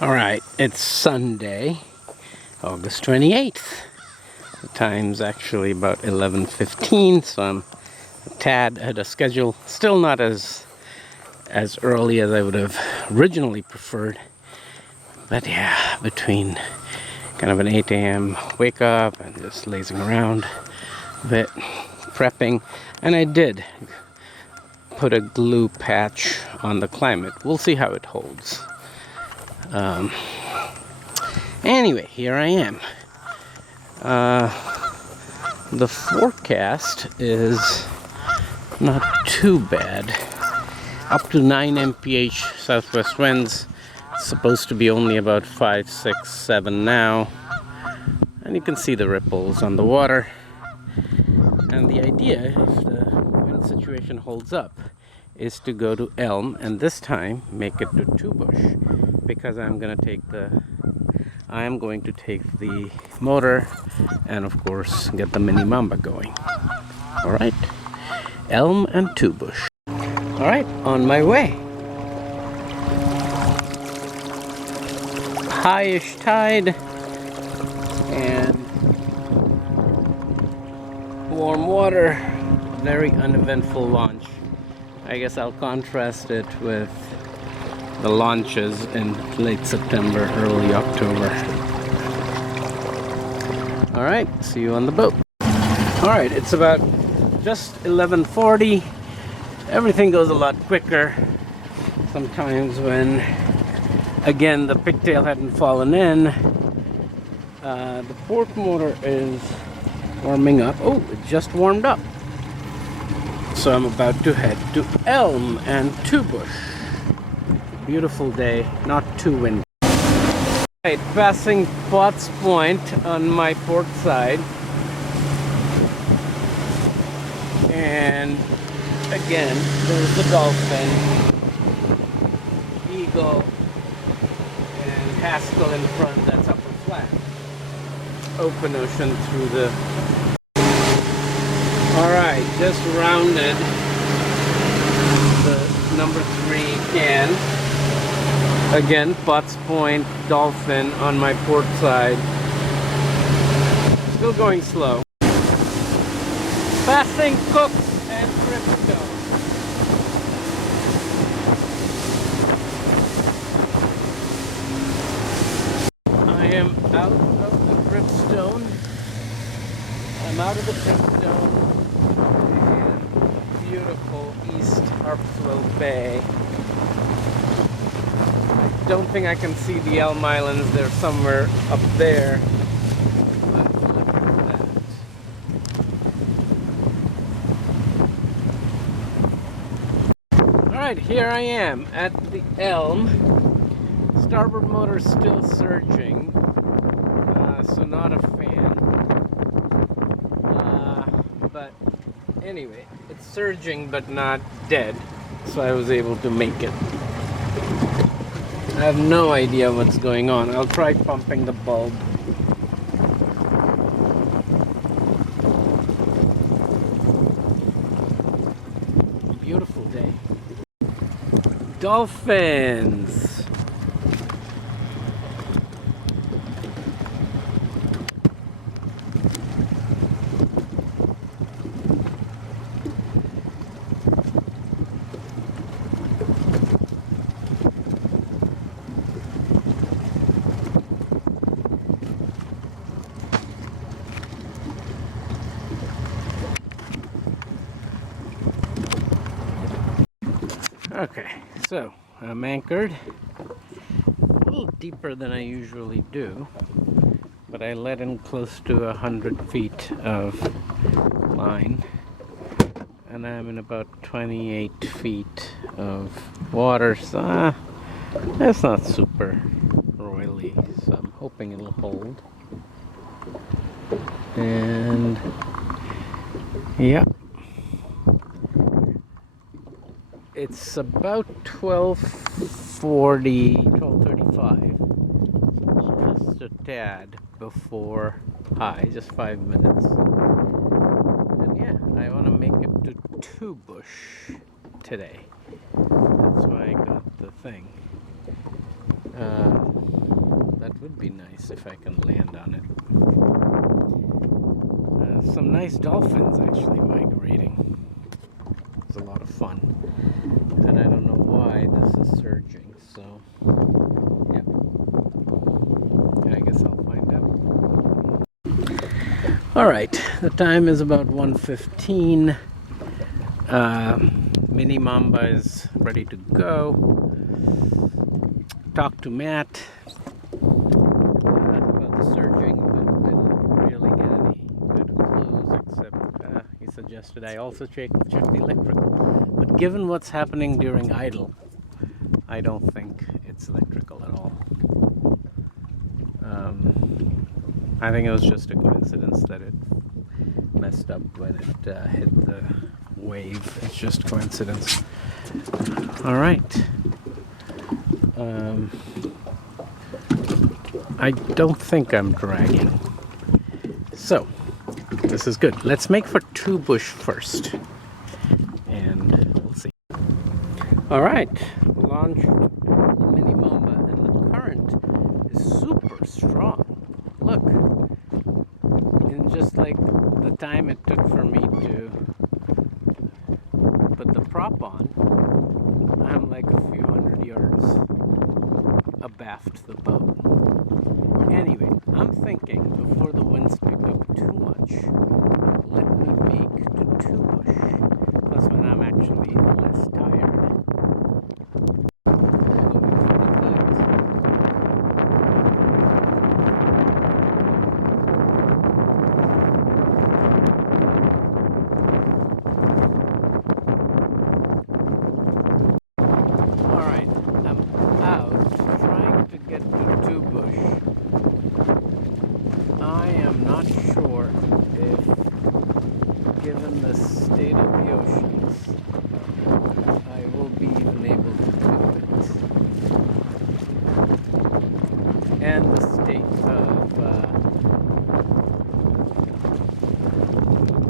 All right, it's Sunday, August 28th. The time's actually about 11:15, so I'm a tad ahead of schedule. Still not as early as I would have originally preferred. But yeah, between kind of an 8 a.m. wake up and just lazing around a bit, prepping, and I did put a glue patch on the climate. We'll see how it holds. Anyway, here I am. The forecast is not too bad. Up to 9 mph southwest winds. It's supposed to be only about 5, 6, 7 now. And you can see the ripples on the water. And the idea, if the wind situation holds up, is to go to Elm and this time make it to TwoBush, because I'm going to take the motor and of course get the mini mamba going. All right, Elm and TwoBush. All right, on my way. Highish tide and warm water. Very uneventful launch. I guess I'll contrast it with the launches in late September, early October. All right, see you on the boat. All right, it's about just 11:40. Everything goes a lot quicker. Sometimes when, again, the pigtail hadn't fallen in, the port motor is warming up. Oh, it just warmed up. So I'm about to head to Elm and TwoBush. Beautiful day, not too windy. Right, passing Potts Point on my port side. And again, there's the dolphin, eagle, and Haskell in front. That's upper flat. Open ocean through the... Alright, just rounded the number 3 can. Again, Potts Point, dolphin on my port side. Still going slow. Passing Cook and Dripstone. I am out of the Dripstone. I'm out of the Dripstone in beautiful East Harpswell Bay. I don't think I can see the Elm Islands. They're somewhere up there. But look at that. Alright, here I am at the Elm. Starboard motor still surging, so not a fan. But anyway, it's surging but not dead, so I was able to make it. I have no idea what's going on. I'll try pumping the bulb. Beautiful day. Dolphins! Okay, so I'm anchored a little deeper than I usually do, but I let in close to 100 feet of line, and I'm in about 28 feet of water, so that's not super roily, so I'm hoping it'll hold. And yeah, it's about 12:40, 12:35, just a tad before high, just 5 minutes. And yeah, I want to make it to TwoBush today. That's why I got the thing. would be nice if I can land on it. Some nice dolphins actually migrating. It's a lot of fun. And I don't know why this is surging, so yeah. I guess I'll find out. Alright, the time is about 1:15. Mini Mamba is ready to go. Talk to Matt about the surging, but I didn't really get any good clues, except he suggested I also check the electrical. But given what's happening during idle, I don't think it's electrical at all. I think it was just a coincidence that it messed up when it hit the wave. It's just coincidence. All right. I don't think I'm dragging. So, this is good. Let's make for TwoBush first. And we'll see. Alright, launched the Mini Mamba, and the current is super strong. Look, in just like the time it took for me to put the prop on, I'm like a few hundred yards abaft the boat. Anyway, I'm thinking before the winds pick up too much, let me make to TwoBush. Plus when I'm actually less tired. Alright, I'm out trying to get to TwoBush. I am not sure if, given the state of the oceans, I will be even able to do it. And the state of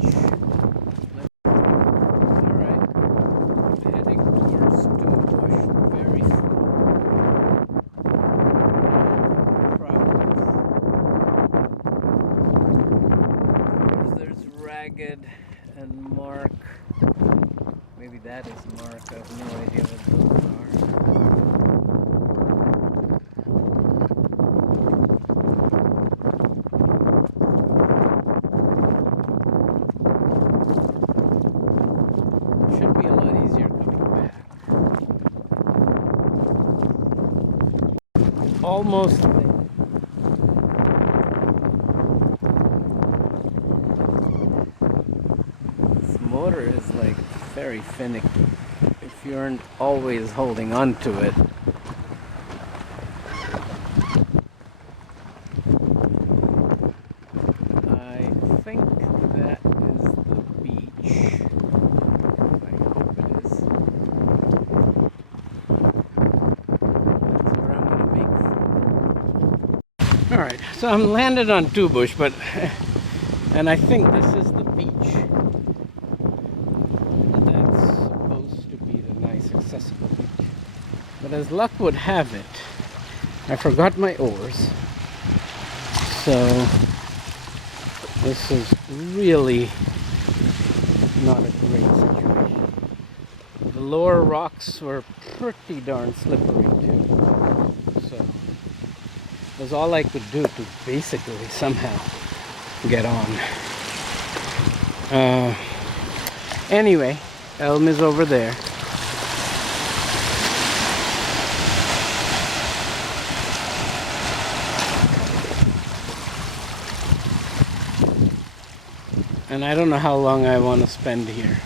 beach. Alright, heading towards TwoBush very slow. Ragged and Mark. Maybe that is Mark. I have no idea what those are. Should be a lot easier coming back. Almost there. Motor is like very finicky if you aren't always holding on to it. I think that is the beach. I hope it is. That's where I'm gonna make. Alright, so I'm landed on TwoBush, and I think this is the beach. Accessible. But as luck would have it, I forgot my oars. So this is really not a great situation. The lower rocks were pretty darn slippery too. So it was all I could do to basically somehow get on. Anyway, Elm is over there. And I don't know how long I want to spend here.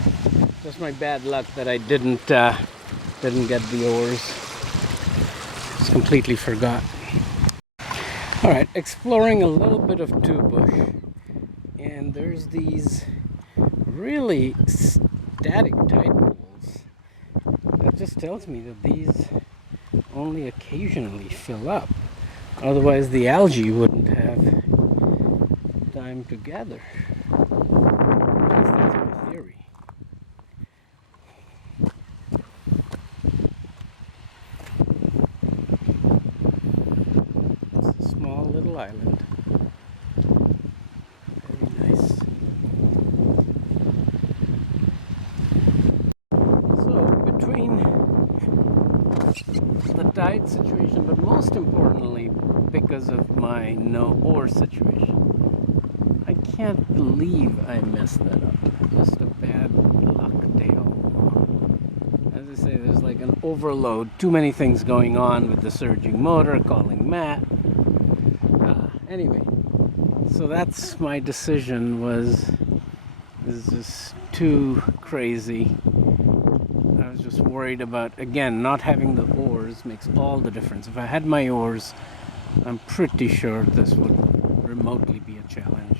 Just my bad luck that I didn't get the oars. Just completely forgot. Alright, exploring a little bit of TwoBush. And there's these really static tide pools. That just tells me that these only occasionally fill up. Otherwise the algae wouldn't have time to gather. At least that's my theory. It's a small small little island. Very nice. So between the tide situation, but most importantly because of my no oar situation, I can't believe I messed that up. Just a bad luck deal. As I say, there's like an overload, too many things going on with the surging motor, calling Matt. Anyway, so that's my decision. Is just too crazy. I was just worried about, again, not having the oars makes all the difference. If I had my oars, I'm pretty sure this would remotely be a challenge,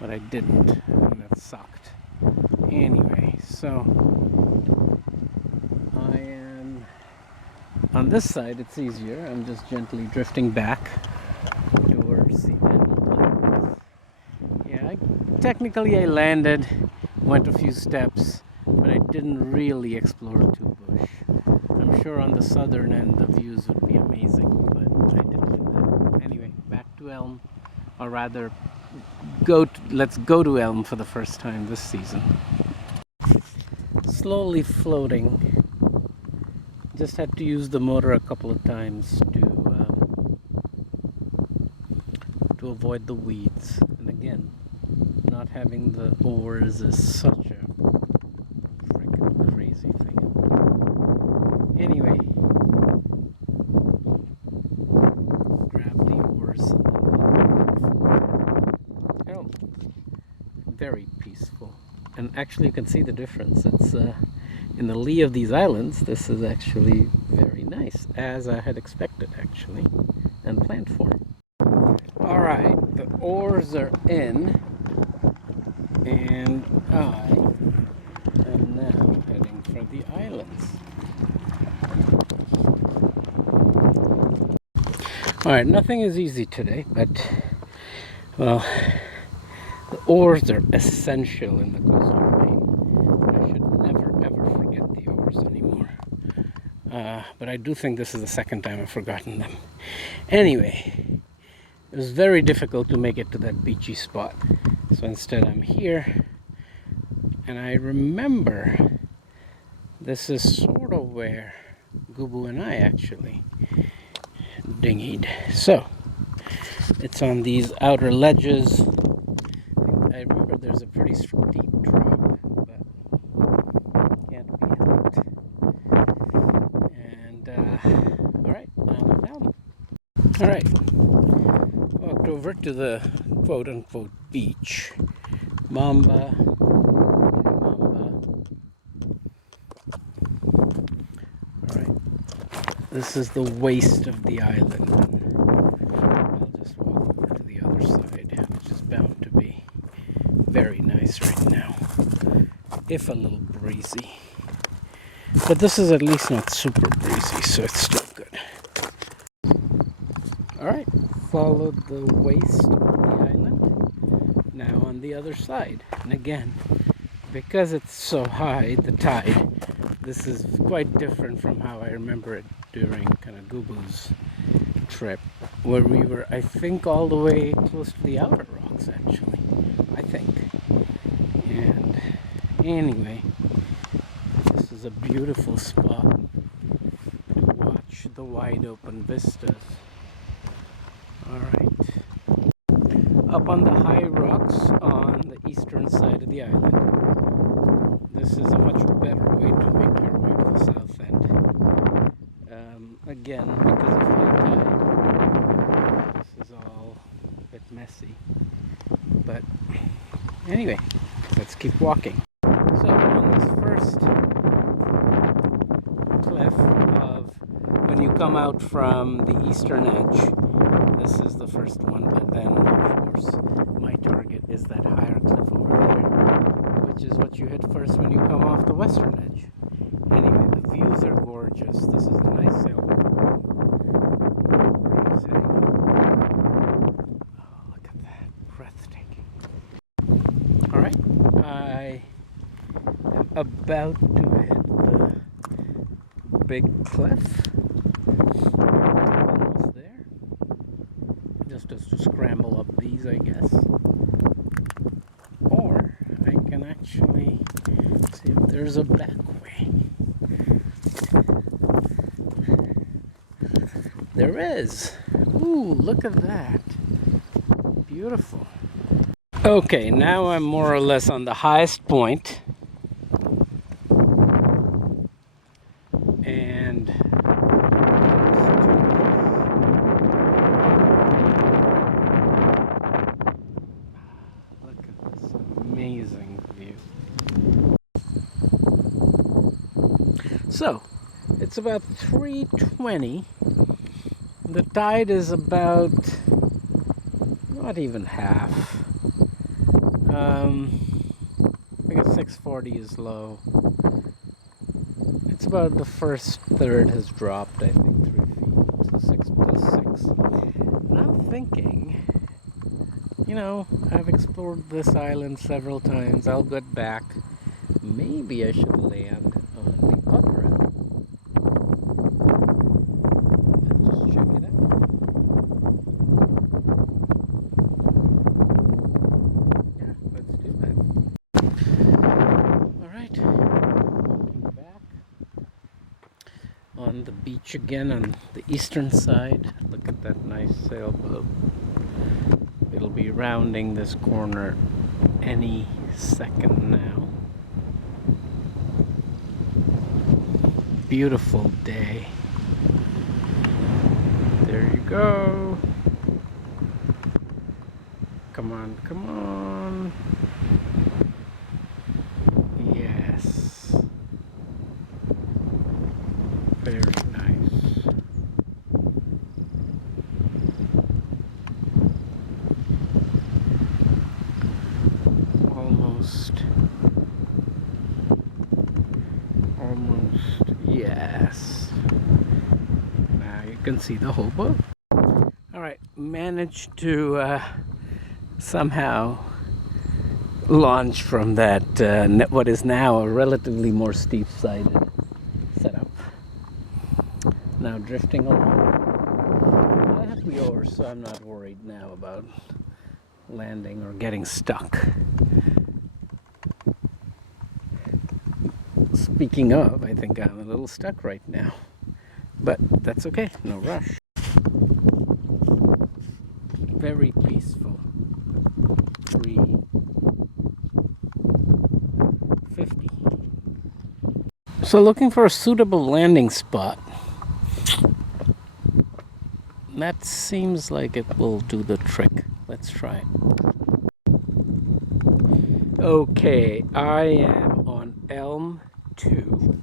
but I didn't, and that sucked. Anyway, so I am on this side. It's easier. I'm just gently drifting back towards the end. Yeah, technically I landed, went a few steps, but I didn't really explore TwoBush. I'm sure on the southern end the views would be amazing, but I didn't do that. Anyway, back to Elm, or rather, let's go to Elm for the first time this season. Slowly floating. Just had to use the motor a couple of times to avoid the weeds. And again, not having the oars is such a freaking crazy thing. Anyway, grab the oars and then Elm. Very peaceful. And actually you can see the difference. It's in the lee of these islands, this is actually very nice, as I had expected actually, and planned for. Alright, the oars are in, and I am now heading for the islands. Alright, nothing is easy today, but, well, the oars are essential in the coastal domain. I should never ever forget the oars anymore. But I do think this is the second time I've forgotten them. Anyway, it was very difficult to make it to that beachy spot. So instead I'm here, and I remember this is sort of where Gubu and I actually dinghied. So it's on these outer ledges. I remember there's a pretty steep drop, but can't be helped. And alright, I'm at Elm. Alright, walked over to the quote-unquote beach. Mamba. Alright, this is the waist of the island. I'll just walk over to the other side, which is bound to be very nice right now, if a little breezy. But this is at least not super breezy, so it's still good. Alright, followed the waist of the island, now on the other side. And again, because it's so high, the tide, this is quite different from how I remember it during kind of Gubu's trip, where we were, I think, all the way close to the outer rocks, actually. I think. And anyway, this is a beautiful spot to watch the wide open vistas. Alright. Up on the high rocks on the eastern side of the island. This is a much better way to make your way to the south end. Again, because of high tide, this is all a bit messy. But anyway, let's keep walking. So on this first cliff of, when you come out from the eastern edge, this is the first one, but then of course my target is that higher cliff over there, which is what you hit first when you come off the western edge. Anyway, the views are gorgeous. This is a nice hill. Oh, look at that. Breathtaking. Alright, I am about to hit the big cliff. Almost there. Just just as to scramble up these, I guess. Or I can actually see if there's a back way. There is. Ooh, look at that. Beautiful. Okay, now I'm more or less on the highest point. And look at this amazing view. So, it's about 3:20. The tide is about not even half. I guess 640 is low. It's about the first third has dropped, I think, 3 feet. So 6 plus 6. And I'm thinking, you know, I've explored this island several times. I'll get back. Maybe I should land on the other end. Let's just check it out. Yeah, let's do that. Alright. Walking back on the beach again on the eastern side. Look at that nice sailboat. It'll be rounding this corner any second now. Beautiful day. There you go. Come on, come on. Yes. Very nice. Almost, yes. Now you can see the whole boat. Alright, managed to somehow launch from that, what is now a relatively more steep-sided setup. Now drifting along. I have the oars, so I'm not worried now about landing or getting stuck. Speaking of, I think I'm a little stuck right now, but that's okay, no rush. Very peaceful. 350. So looking for a suitable landing spot. That seems like it will do the trick. Let's try it. Okay, I am on Elm 2.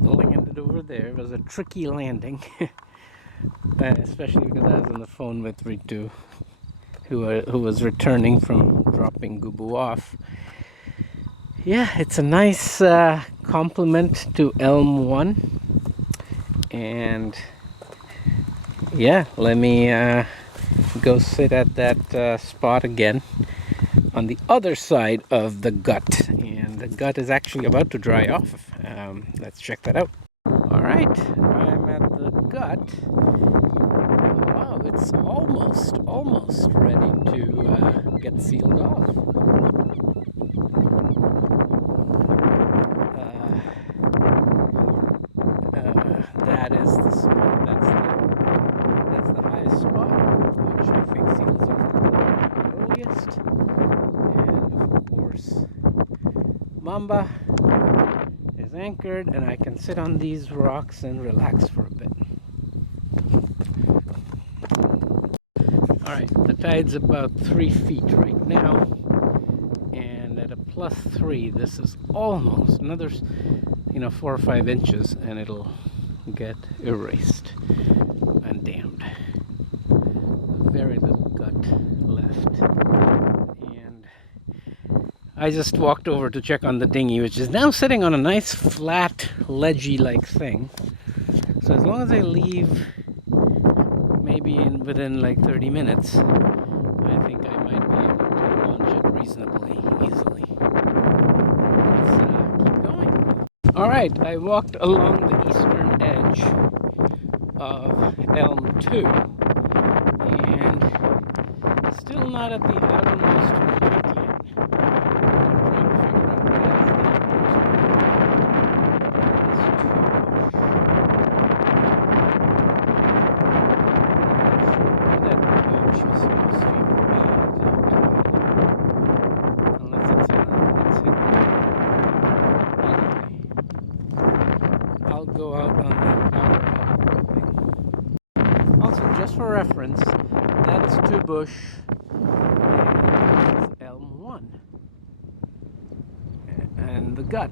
Landed over there. It was a tricky landing. Especially because I was on the phone with Ritu, who was returning from dropping Gubu off. Yeah, it's a nice compliment to Elm 1. And yeah, let me go sit at that spot again on the other side of the gut. And the gut is actually about to dry off. Let's check that out. Alright, I'm at the gut. Wow, it's almost ready to get sealed off. That is the spot. That's the highest spot, which I think seals off the earliest. And of course, Mamba is anchored, and I can sit on these rocks and relax for a bit. Alright, the tide's about 3 feet right now, and at a +3, this is almost another, 4 or 5 inches, and it'll get erased and dammed. Very little gut left. And I just walked over to check on the dinghy, which is now sitting on a nice flat ledgy like thing. So as long as I leave maybe within like 30 minutes, I think I might be able to launch it reasonably easily. Let's keep going. Alright, I walked along the eastern edge of Elm 2, and still not at the outermost point yet. I'm trying to figure out where that beach is supposed to even be at low tide. Unless it's hidden. Anyway, I'll go out on that outer thing. Also, just for reference, that's TwoBush, and this is Elm 1, and the gut.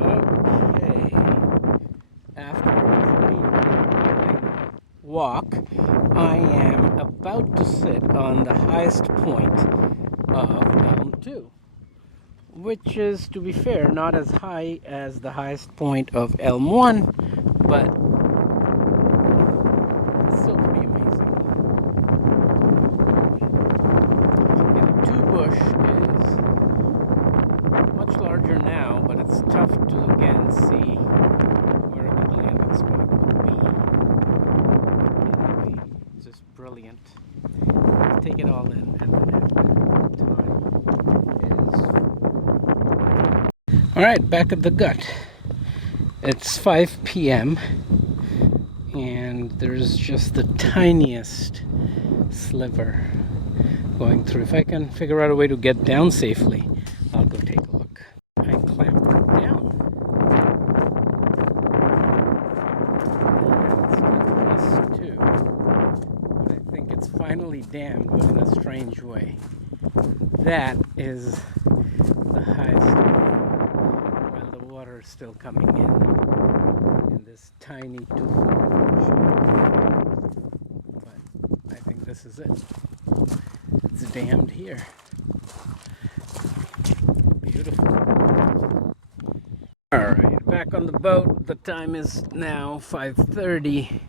Okay, after a pretty grueling walk, I am about to sit on the highest point of Elm 2. Which is, to be fair, not as high as the highest point of Elm 1, but it's still pretty amazing. Yeah, TwoBush is much larger now, but it's tough to again see where a good landing spot would be. Anyway, it's just brilliant. Take it all in, and then the time is. Alright, back at the gut. It's 5 p.m. and there's just the tiniest sliver going through. If I can figure out a way to get down safely, I'll go take a look. I clambered down. It's got plus 2, but I think it's finally dammed, but in a strange way. That is the highest. Still coming in this tiny TwoBush, but I think this is it. It's dammed here. Beautiful. Alright, back on the boat. The time is now 5:30.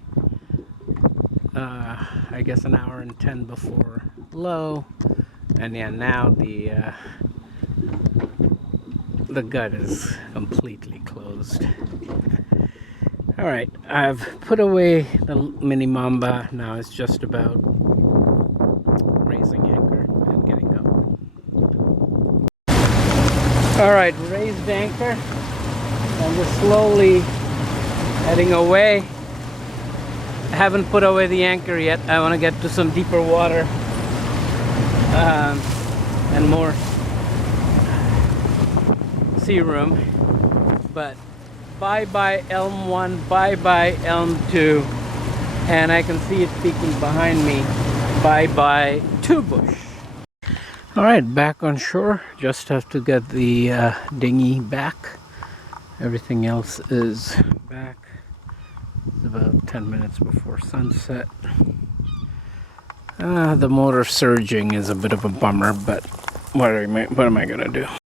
I guess an hour and 10 before low, and yeah, now the gut is completely closed. Alright, I've put away the mini mamba. Now it's just about raising anchor and getting up. Alright, raised anchor. I'm just slowly heading away. I haven't put away the anchor yet. I want to get to some deeper water and more sea room. But bye bye Elm 1, bye bye Elm 2, and I can see it peeking behind me. Bye bye TwoBush. Alright, back on shore. Just have to get the dinghy back. Everything else is back. It's about 10 minutes before sunset. The motor surging is a bit of a bummer, but what am I gonna do?